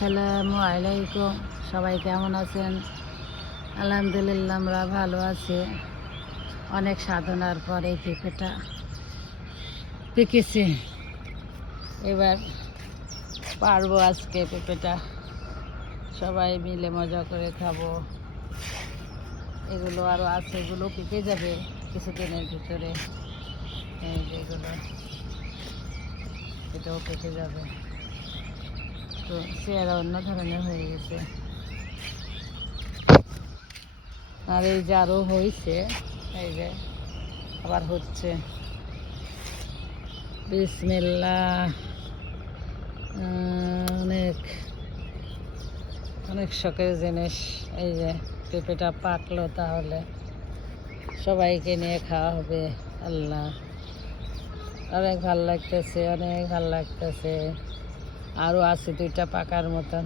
আসসালামু আলাইকুম। সবাই কেমন আছেন? আলহামদুলিল্লাহ আমরা ভালো আছি। অনেক সাধনার পর এই পেঁপেটা পেকেছে। এবার পারবো আজকে পেঁপেটা, সবাই মিলে মজা করে খাবো। এগুলো আরও আছে, এগুলো পেকে যাবে কিছুদিনের ভিতরে। এই যেগুলো, এটাও পেকে যাবে। তো চেহারা অন্য ধরনের হয়ে গেছে। আর এই যে আরও হয়েছে, এই যে আবার হচ্ছে। বিসমিল্লাহ। অনেক অনেক শখের জিনিস। এই যে পেঁপেটা পাকলো, তাহলে সবাইকে নিয়ে খাওয়া হবে। আল্লাহ, অনেক ভাল লাগতেছে, অনেক ভাল লাগতেছে। আরও আছে 2টা পাকার মতন।